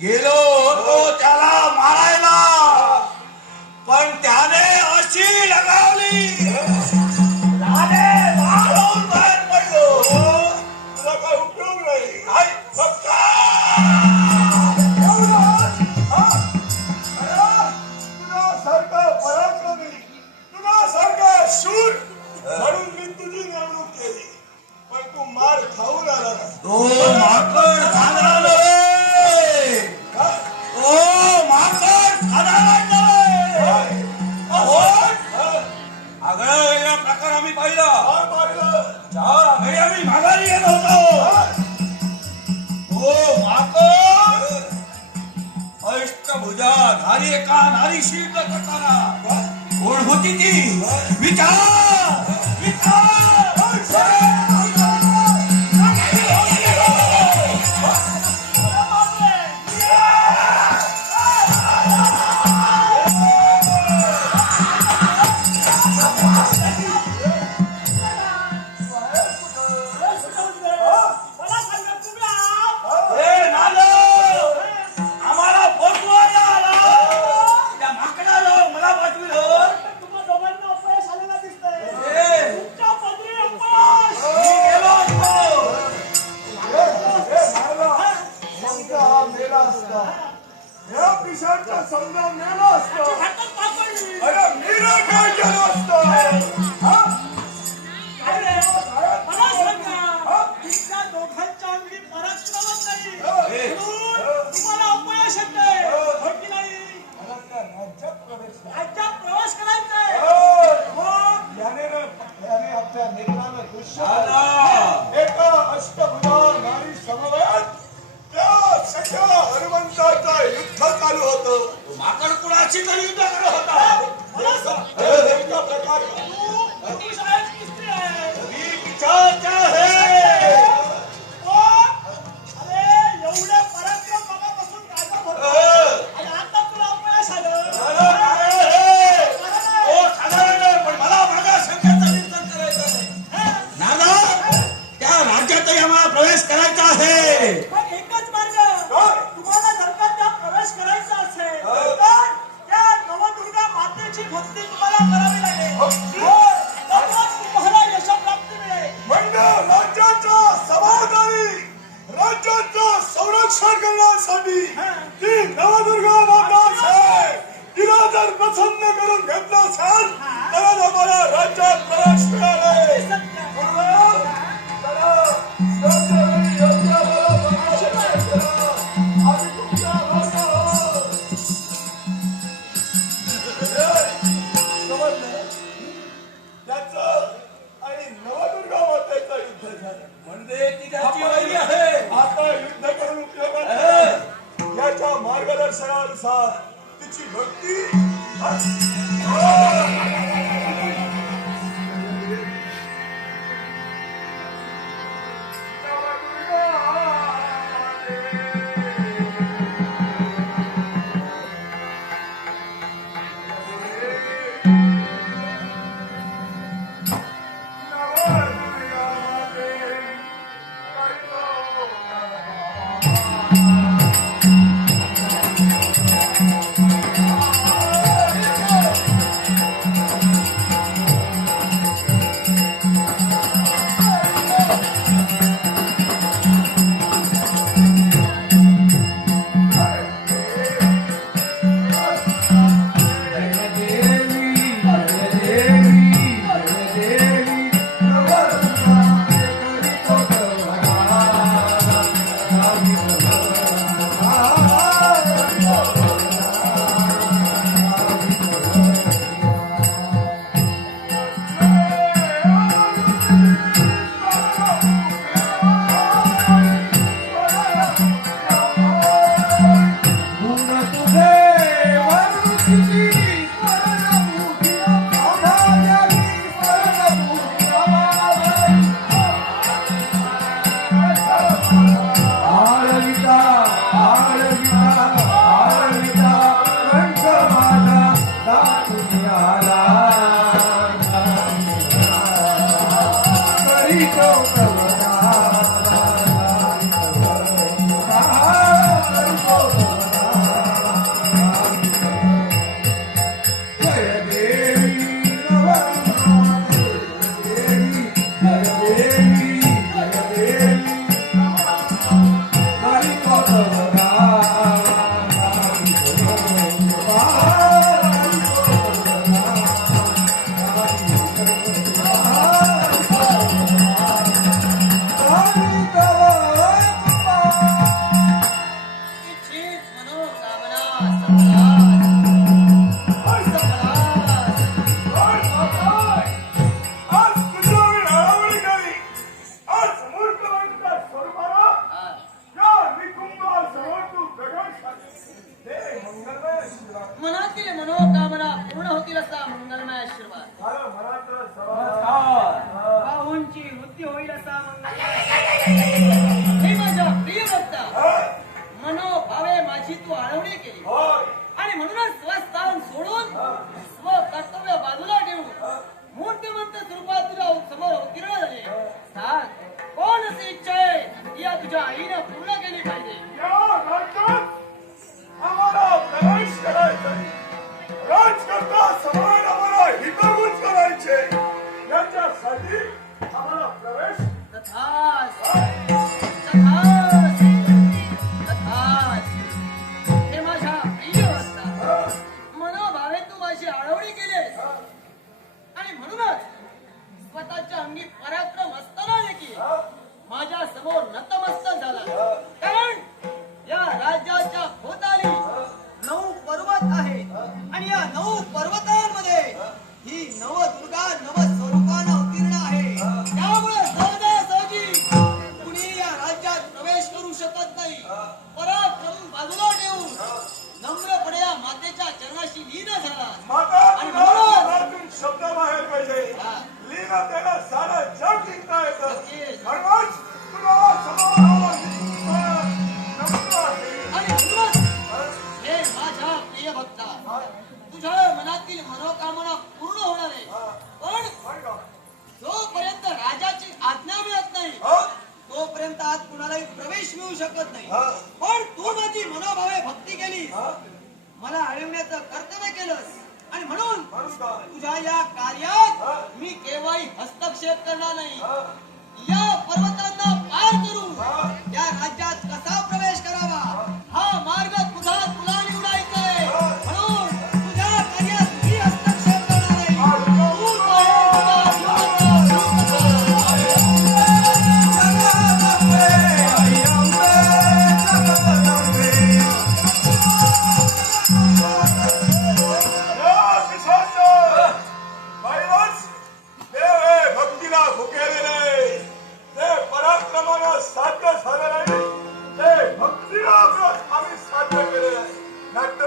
गेलो होतो त्याला मारायला, पण त्याने अशी लगावली मारून बाहेर पडलो. तुला काय उपयोग नाही. फक्त तुला सारखा पराक्रमी, तुला सारखा शूर म्हणून मी तुझी निवडणूक केली, पण तू मार खाऊन आला. माकड खाणार आगळा प्रकार आम्ही पाहिला. आम्ही माघारी गेलो होतो. हो माकड अष्टभुजा धारी एका नारीशी युद्ध करताना कोण होती ती? विचार विचार. समजा मेला असतो. अरे मीरा काय केलं असतं? तुमच्या दोघांच्या अंगी पराक्रमच नाही, तुम्हाला अपयश येते की नाही? राज्यात प्रवास करायचा आहे. याने आपल्या नेत्रानं दृश्य एका अष्टभुजा नारी समवयात त्या सख्या हनुमंताचं युद्ध चालू होतं. माकड कुणाची तरी युद्ध करत होता. प्रकार तू शाळेत किती आहे? मी विचारता है. अरे एवढे पराक्रम बघापासून गाजत होता आणि आता तुला अपयश आलं. पण मला माझ्या संख्येचा निर्धार करायचा आहे. नाना, त्या राज्यातही आम्हाला प्रवेश करायचा आहे. एकच मार्ग, तुम्हाला जर का त्या प्रवेश करायचा असेल तर त्या नवदुर्गा मातेची भक्ती तुम्हाला करावी लागेल. तरच तुम्हाला यशप्राप्ती मिळेल. म्हणजे राज्याचा समाधानी, राज्याचं संरक्षण करण्यासाठी ती नवदुर्गा माता आहे. तिला जर प्रसन्न करून घेतलं असेल तर आम्हाला राज्यात प्रवेश मिळाले. आणि नवदुर्गा मातेचं युद्ध झालं म्हणजे ती त्याची वैरी आहे. आता युद्ध करून उपयोग नाही. याच्या मार्गदर्शनानुसार तिची भक्ती इच्छित मनोकामना सबलास. सबलास. आज तुझ्यावर आळवणी केली. आज मूर्खवंताच्या स्वरूपाला हा. या निकुंभासमोर तू प्रकट झालीस. हे मंगलमय आशीर्वाद. मनातील मनोकामना पूर्ण होतील असा मंगलमय आशीर्वाद. झालं मनातलं समाधान. बाहूंची वृत्ती होईल असा मंगलमय. हे माझ्या प्रिय भक्ता, मनोभावे माझी तू आळवणी केली होय. आणि म्हणूनच स्वस्थान सोडून स्व कर्तव्य बाजूला ठेवून मूर्तिमंत स्वरूपात तुझ्या समोर अवतीर्ण झाले. सांग, कोण अशी इच्छा आहे या तुझ्या आईने पूर्ण केली पाहिजे? या राज्यात आम्हाला प्रवेश करायचा आहे. राजकर्ता समान आम्हाला हितगुज करायचे. याच्यासाठी आम्हाला प्रवेश तथाच तथाच तथाच. हे माझ्या प्रिय भक्ता, मनोभावे तू माझी आळवणी केलीस आणि म्हणूनच स्वतःच्या अंगी पराक्रम असताना देखील माझ्या समोर नतमस्तक झाला. कारण या राज्याच्या भोवताली 9 पर्वत आहेत आणि या 9 पर्वतांमध्ये ही नवदुर्गा नवस्वरूपानं अवतीर्ण आहे. त्यामुळे सहजासहजी कुणी या राज्यात प्रवेश करू शकत नाही. पराक्रम बाजूला ठेवून नम्रपणे या मातेच्या चरणाशी लीन झाला. माता आणि तुला म्हणूनच मनातून शब्द बाहेर पाहिजे. हा. लीनतेला सारं जग जिंकता येतं. नक्कीच. म्हणूनच तुला समाधान नम्र आहे. आणि म्हणूनच हे माझ्या प्रिय भक्ता, तुझ्या मनातील मनोकामना पूर्ण होणार आहे. पण होय का? जोपर्यंत राजाची आज्ञा मिळत नाही हा? तोपर्यंत आत कुणालाही प्रवेश मिळू शकत नाही. हा. पण तू माझी मनोभावे भक्ती केली, हा? मला अडवण्याचं कर्तव्य केलंस आणि म्हणून म्हणून का? तुझ्या या हा. कार्यात मी केव्हाही हस्तक्षेप करणार नाही. हा? या पर्वतांना पार करून हा? या राज्यात कसा प्रवेश करावा हा मार्ग तुला निवडायचा आहे. म्हणून तुझ्या कार्यात मी हस्तक्षेप करणार नाही. तूच आहे तुझा या पिशाचं पाहिलंच? देव हे भक्तीला भुकेलेले. ते पराक्रमानं साध्य झालं नाही. ते भक्तीला आम्ही साध्य केलेलं आहे. नाट्य